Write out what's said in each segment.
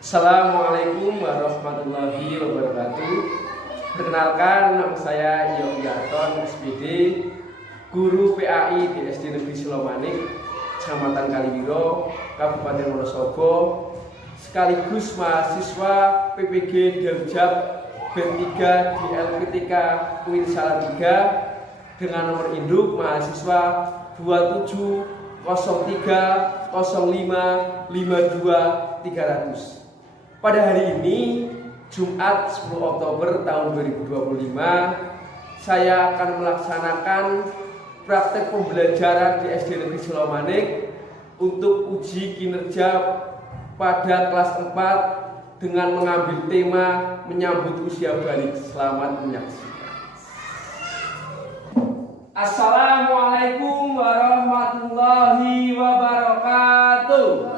Assalamualaikum warahmatullahi wabarakatuh. Perkenalkan, nama saya Yogyarton SPD, guru PAI di SD Negeri Sulomanik, Kecamatan Kaliwiro, Kabupaten Wonosobo, sekaligus mahasiswa PPG Deljab B3 di LPTK UIN Salatiga dengan nomor induk mahasiswa 27030552 Pada hari ini, Jumat 10 Oktober tahun 2025, saya akan melaksanakan praktek pembelajaran di SD Negeri Sulomanik untuk uji kinerja pada kelas 4 dengan mengambil tema menyambut usia balik. Selamat menyaksikan. Assalamualaikum warahmatullahi wabarakatuh.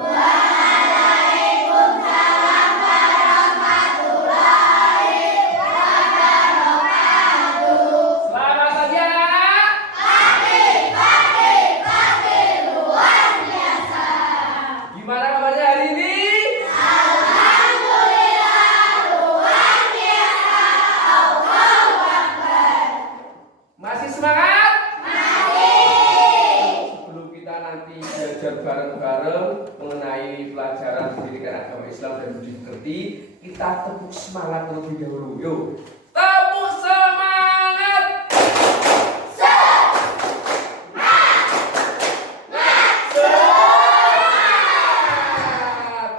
Bareng-bareng mengenai pelajaran pendidikan agama Islam dan budi pekerti, kita tepuk semangat terlebih dahulu. Yuk, tepuk semangat! Semangat!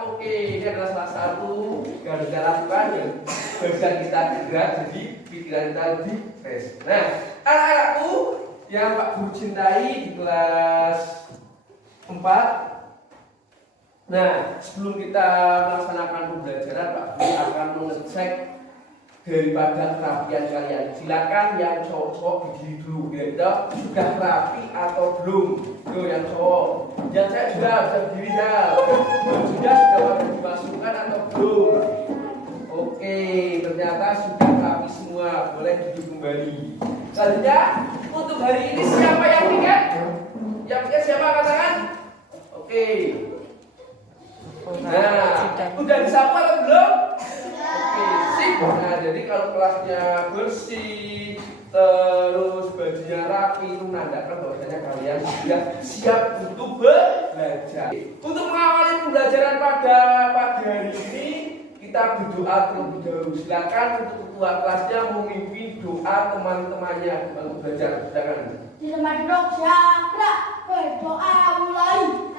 Oke, ini adalah salah satu yang kita lakukan yang bisa kita gerak, jadi pikiran kita lebih fresh. Nah, anak-anakku yang Pak Guru cintai di kelas 4. Nah, sebelum kita melaksanakan pembelajaran, Pak Guru akan mengecek daripada kerapian kalian. Silakan yang cowok-cowok berdiri dulu, ya, sudah rapi atau belum? Yo, yang cowok. Yang saya sudah berdiri dah. Sudah pada dimasukkan atau belum? Oke, ternyata sudah rapi semua. Boleh duduk kembali. Selanjutnya, untuk hari ini siapa yang piket? Yang piket siapa, katakan? Oke. Nah, udah disapu atau belum? Oke, sip. Nah, jadi kalau kelasnya bersih, terus bajunya rapi, itu menandakan bahwasanya kalian sudah siap untuk belajar. Untuk mengawali pembelajaran pada pagi hari ini, kita berdoa terlebih dahulu. Silakan untuk ketua kelasnya memimpin doa teman-temannya untuk belajar. Silakan. Di tempat duduk siapa? Berdoa mulai.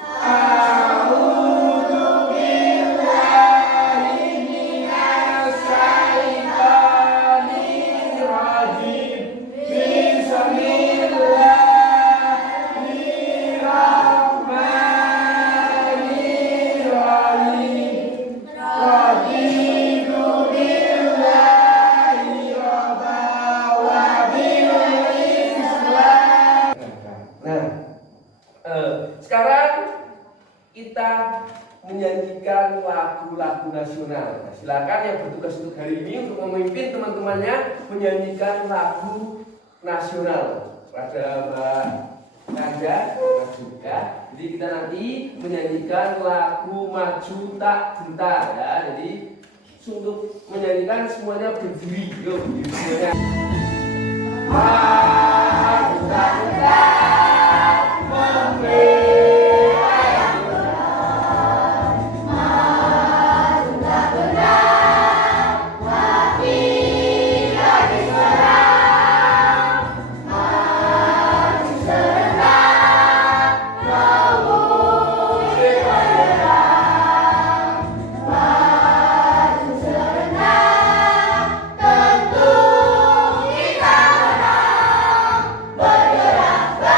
Sekarang kita menyanyikan lagu-lagu nasional. Silakan yang bertugas untuk hari ini untuk memimpin teman-temannya menyanyikan lagu nasional. Pada Mbak Nanda, juga. Jadi kita nanti menyanyikan lagu Maju Tak Gentar, ya. Jadi untuk menyanyikan semuanya berdiri. Yuk, berdiri semuanya. Maju tak gentar, Tentu kita menang, bergerak.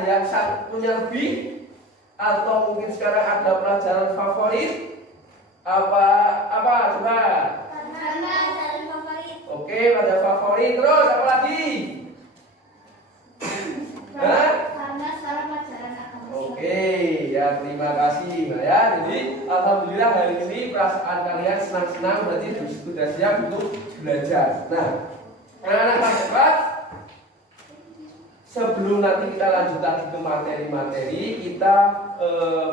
ada yang punya lebih? Atau mungkin sekarang ada pelajaran favorit? Apa coba? Karena dari favorit. Oke, pelajaran favorit. Terus apa lagi? Hah? Karena sekarang pelajaran agama. Oke, ya terima kasih Mbak ya. Jadi alhamdulillah hari ini perasaan kalian senang-senang berarti sudah siap untuk belajar. Nah, anak-anak kelas, sebelum nanti kita lanjut lagi ke materi-materi, kita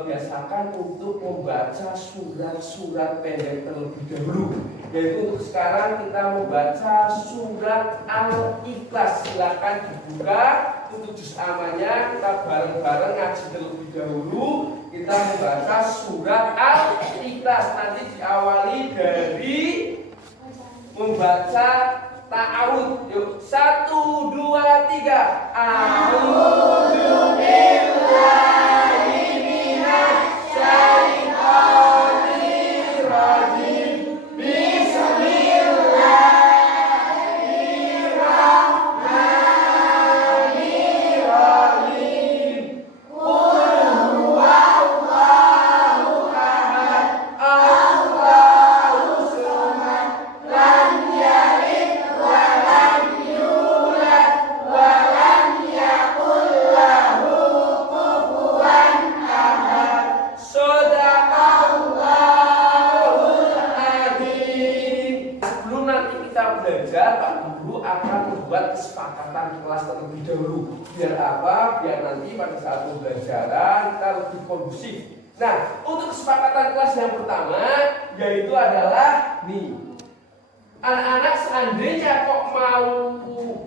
biasakan untuk membaca surat-surat pendek terlebih dahulu. Yaitu untuk sekarang kita membaca surat Al-Ikhlas. Silakan dibuka untuk juz amanya, kita bareng-bareng ngaji terlebih dahulu. Kita membaca surat Al-Ikhlas. Nanti diawali dari membaca ta'awud. Yuk, 1, 2, 3. A'udzu billahi minasy syaithanir rajim. Bismillahirrahmanirrahim. Qul huwallahu ahad. Allahus samad. Lam yalid wa lam yulad wa lam yakul lahu kufuwan ahad. Shadaqallahul adzim. Sebelum nanti kita belajar, Pak Guru akan membuat kesepakatan kelas terlebih dahulu. Biar apa? Biar nanti pada saat pembelajaran kita lebih kondusif. Nah, untuk kesepakatan kelas yang pertama yaitu adalah nih. Anak-anak seandainya kok mau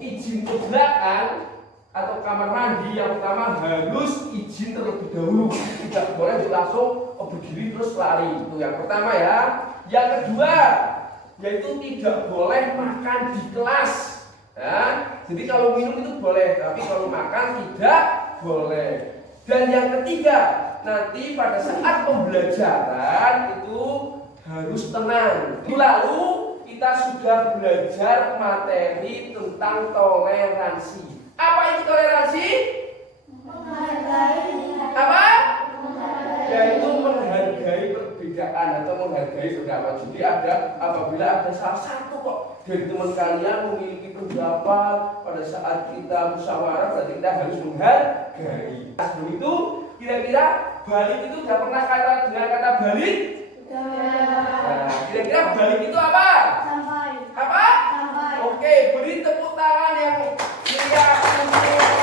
izin ke belakang atau kamar mandi, yang pertama harus izin terlebih dahulu. Tidak boleh langsung berdiri terus lari. Itu yang pertama ya. Yang kedua yaitu tidak boleh makan di kelas. Ya. Jadi kalau minum itu boleh, tapi kalau makan tidak boleh. Dan yang ketiga, nanti pada saat pembelajaran itu harus tenang. Lalu kita sudah belajar materi tentang toleransi. Apa itu toleransi? Apa? Yaitu menghargai perbedaan atau menghargai pendapat. Jadi apabila ada salah satu kok dari teman kalian memiliki pendapat, pada saat kita musyawarah berarti kita harus menghargai. Sebelum itu, kira-kira balik itu sudah pernah dengan kata balik? Nah, kira-kira balik itu apa? Sampai. Apa? Sampai. Oke, beri tepuk tangan yang meriah untuk kalian.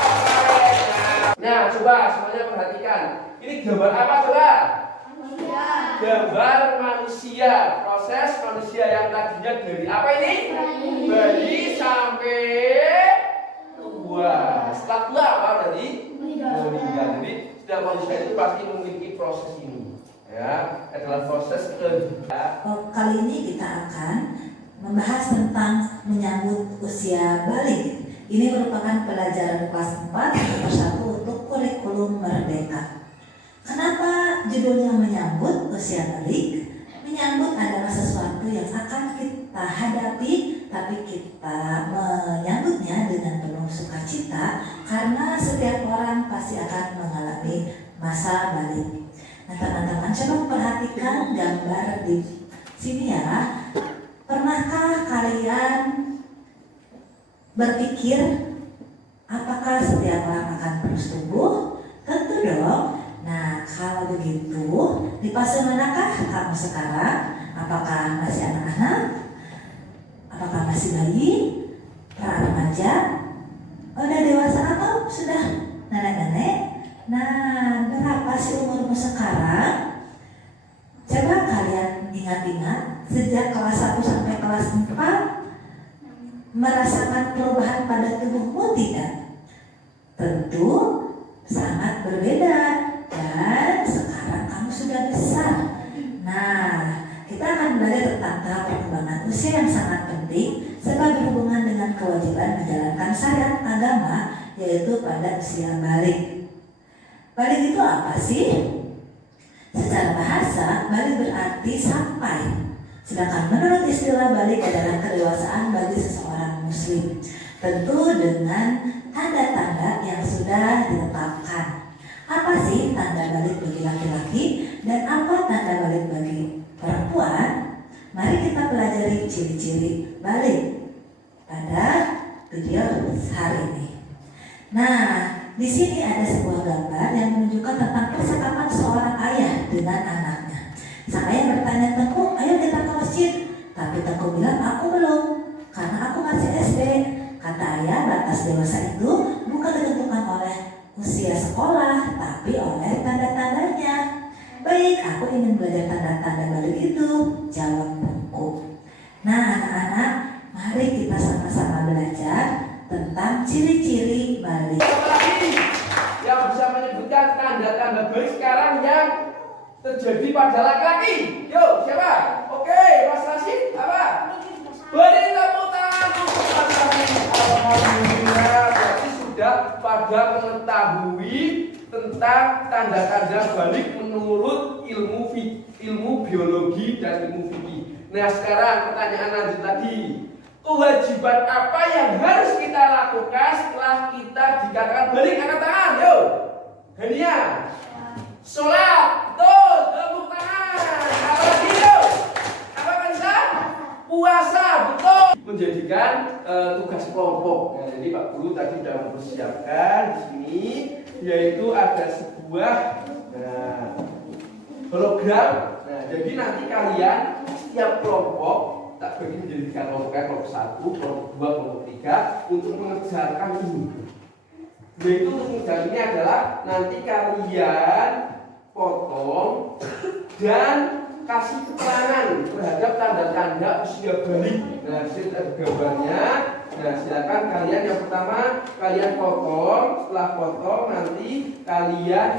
Nah, coba semuanya perhatikan. Ini gambar apa coba? Manusia. Gambar manusia. Proses manusia yang tadinya dari apa ini? Bayi sampai tua. Setelah tua apa tadi? Meninggal. Jadi setiap manusia itu pasti memiliki proses ini. Ya, adalah proses kehidupan. Kali ini kita akan membahas tentang menyambut usia balik. Ini merupakan pelajaran kelas 4 nomor 1 untuk kurikulum merdeka. Kenapa judulnya menyambut usia balik? Menyambut adalah sesuatu yang akan kita hadapi, tapi kita menyambutnya dengan penuh sukacita karena setiap orang pasti akan mengalami masa balik. Nah, teman-teman coba perhatikan gambar di sini ya. Pernahkah kalian berpikir apakah setiap orang akan terus tumbuh? Tentu dong. Nah, kalau begitu, di fase manakah kamu sekarang? Apakah masih anak-anak? Apakah masih bayi? Pra-remaja? Udah dewasa atau sudah nenek-nenek? Nah, berapa sih umurmu sekarang? Coba kalian ingat-ingat, sejak kelas 1 sampai kelas 4 merasakan perubahan pada tubuhmu tidak? Tentu sangat berbeda. Dan sekarang kamu sudah besar. Nah, kita akan belajar tentang tahap perkembangan usia yang sangat penting sebab berhubungan dengan kewajiban menjalankan syariat agama, yaitu pada usia balik. Balik itu apa sih? Secara bahasa, balik berarti sampai. Sedangkan menurut istilah balik adalah kedewasaan bagi seseorang muslim. Tentu dengan tanda-tanda yang sudah ditetapkan. Apa sih tanda balik bagi laki-laki dan apa tanda balik bagi perempuan? Mari kita pelajari ciri-ciri balik pada video hari ini. Nah, di sini ada sebuah gambar yang menunjukkan tentang percakapan seorang ayah dengan anaknya. Sang ayah bertanya, "Tengku, ayo kita ke masjid." Tapi Tengku bilang, "Aku belum, karena aku masih SD." Kata ayah, batas dewasa itu bukan ditentukan oleh usia sekolah, tapi oleh tanda-tandanya. "Baik, aku ingin belajar tanda-tanda balik itu," jawab Tengku. Nah, anak-anak, mari kita sama-sama belajar tentang ciri-ciri balik. Apalagi yang bisa menyebutkan tanda-tanda balik sekarang yang terjadi pada laki-laki? Yuk, siapa? Oke, Mas Rashid, apa? Beri tepuk tangan untuk Mas Rashid. Alhamdulillah, berarti sudah pada mengetahui tentang tanda-tanda balik menurut ilmu biologi dan ilmu fikih. Nah, sekarang pertanyaan lanjut tadi. Kewajiban apa yang harus kita lakukan setelah kita dikatakan balik? Angkat tangan, yuk. Hania. Sholat, betul. Tepuk tangan. Apa lagi, yuk? Apa bisa? Puasa, betul. Menjadikan tugas kelompok. Nah, jadi Pak Guru tadi sudah mempersiapkan di sini, yaitu ada sebuah hologram. Nah, jadi nanti kalian setiap kelompok tak bagi menjadi 3 kelompok, kelompok 1, kelompok 2, kelompok 3 untuk mengerjakan ini. Yaitu untuk mengerjakan ini adalah nanti kalian potong dan kasih keterangan terhadap tanda-tanda usia balik. Nah, sini ada gambarnya. Nah, silakan kalian yang pertama kalian potong. Setelah potong nanti kalian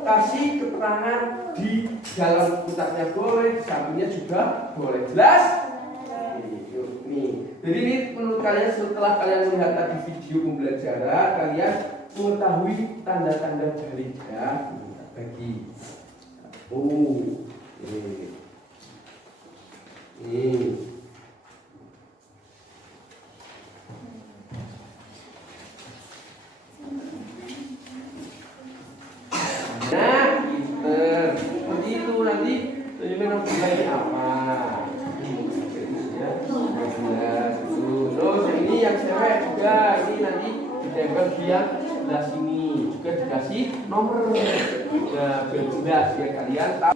kasih keterangan di dalam kotaknya boleh, di sampingnya juga boleh. Jelas? Nih. Jadi ini menurut kalian setelah kalian melihat tadi video pembelajaran, kalian mengetahui tanda-tanda balik ya. Bagi. Ini. Nah, pinter. Seperti itu nanti tunjukkan nilainya apa. Terus yang ini yang cewek juga, ini nanti ditempel di yang sebelah sini juga dikasih nomor. Nah, biar jelas ya kalian tahu.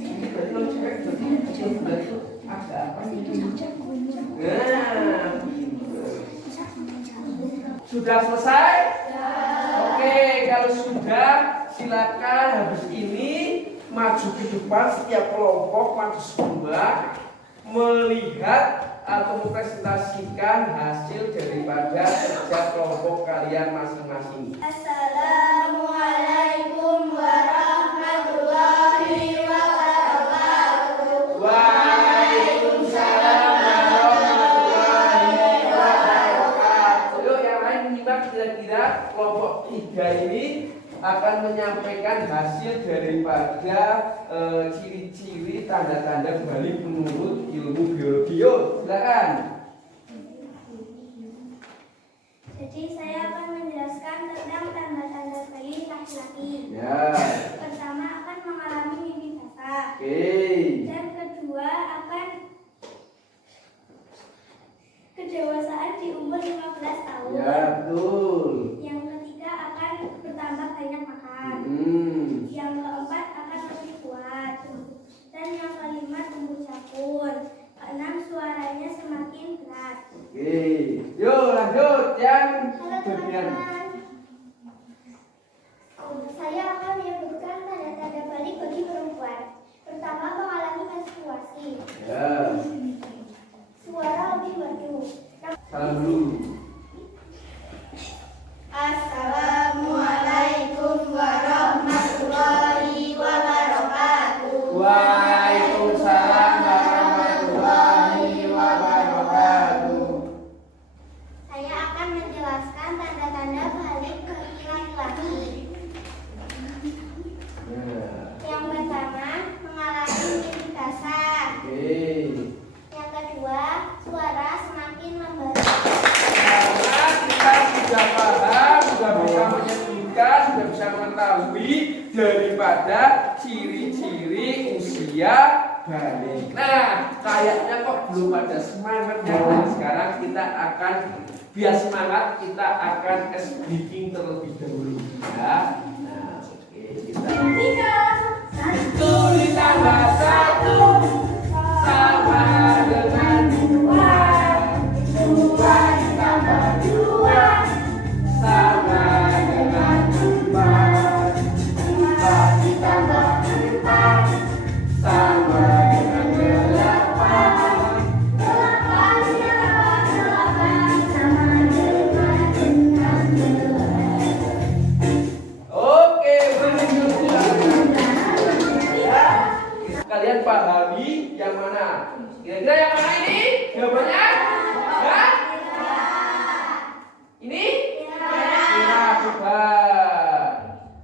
Ini berarti kalau cewek berarti sebelah itu ada apa gitu. Nah, sudah selesai? Oke, kalau sudah silakan habis ini maju ke depan setiap kelompok maju semua melihat atau mempresentasikan hasil daripada kerja kelompok kalian masing-masing. Assalamualaikum warahmatullahi wabarakatuh. Waalaikumsalam warahmatullahi wabarakatuh. Yuk yang lain menyimak kira-kira kelompok 3 ini akan menyampaikan hasil daripada ciri-ciri tanda-tanda balik menurut ilmu biologi. Yuk, silakan. Jadi saya akan menjelaskan tentang tanda-tanda balik laki-laki. Ya. Pertama akan mengalami mimpi basah. Oke. Dan kedua akan kedewasaan di umur 15 tahun. Ya, betul. Yang ketiga akan bertambah banyak makan. Yang keempat akan lebih kuat. Dan yang kelima tumbuh cabur. Keenam suaranya semakin keras. Oke. Yuk lanjut yang Halo bagian. teman-teman. Saya akan menyebutkan tanda-tanda balik bagi perempuan. Pertama mengalami menstruasi. Ya. Suara lebih merdu. Salam dulu. Assalamualaikum warahmatullahi wabarakatuh. Waalaikumsalam warahmatullahi wabarakatuh. Saya akan menjelaskan tanda-tanda balik bagi laki-laki. Yang pertama, mengalami mimpi basah. Oke. Yang kedua, suara semakin membara. sudah paham, sudah bisa menyebutkan, sudah bisa mengetahui daripada ciri-ciri usia balik. Nah, kayaknya kok belum ada semangatnya. Nah, sekarang kita akan biar semangat, kita akan speaking terlebih dahulu ya. Nah, oke, kita satu ditambah satu sama dengan dua, dua ditambah dua sama dengan empat, empat ditambah empat sama dengan delapan, delapan ditambah delapan sama dengan 16. Oke, ya. Kalian pahami yang mana? Kira-kira yang mana ini? Jawabannya? Ya? Ini? Ya, coba.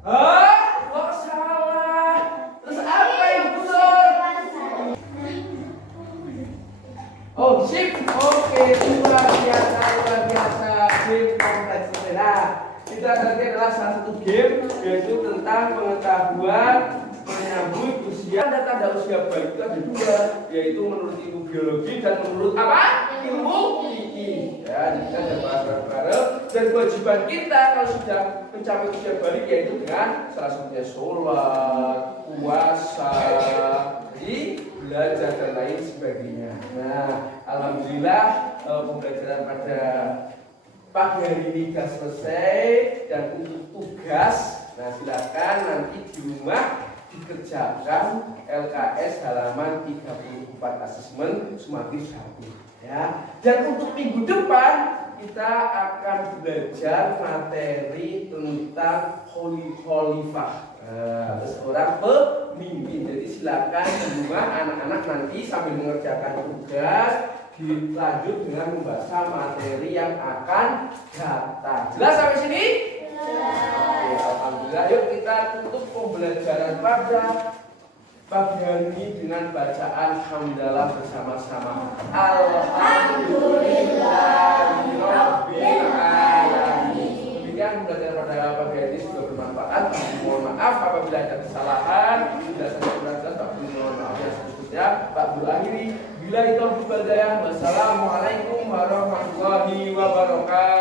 Hah? Kok salah? Terus apa yang betul? Oh, sip. Oke, luar biasa, luar biasa. Game kompleks. Nah, kita nanti adalah salah satu game yaitu tentang pengetahuan menyambut usia. Tanda usia balik itu ada dua, yaitu menurut ilmu biologi dan menurut apa? Ilmu fikih. Ya, jadi kita ada bahas bareng-bareng. Dan kewajiban kita kalau sudah mencapai usia balik yaitu dengan salah satunya sholat, puasa, jadi belajar dan lain sebagainya. Nah, alhamdulillah pembelajaran pada pagi hari ini sudah selesai. Dan untuk tugas, nah silakan nanti di rumah dikerjakan LKS halaman 34 asesmen Sumatif 1 ya. Dan untuk minggu depan kita akan belajar materi tentang khalifah, seorang pemimpin. Jadi silakan di rumah anak-anak nanti sambil mengerjakan tugas dilanjut dengan membaca materi yang akan datang. Jelas sampai sini? Oke, alhamdulillah. Yuk kita tutup pembelajaran pada pagi hari ini dengan bacaan hamdalah bersama-sama. Alhamdulillahirabbil alamin. Demikian pembelajaran pada pagi hari ini sudah bermanfaat. Mohon maaf apabila ada kesalahan, tidak sampai kurang jelas, Pak Guru mohon maaf yang seterusnya. Pak Guru akhiri. Bila itu hidayah. Wassalamualaikum warahmatullahi wabarakatuh.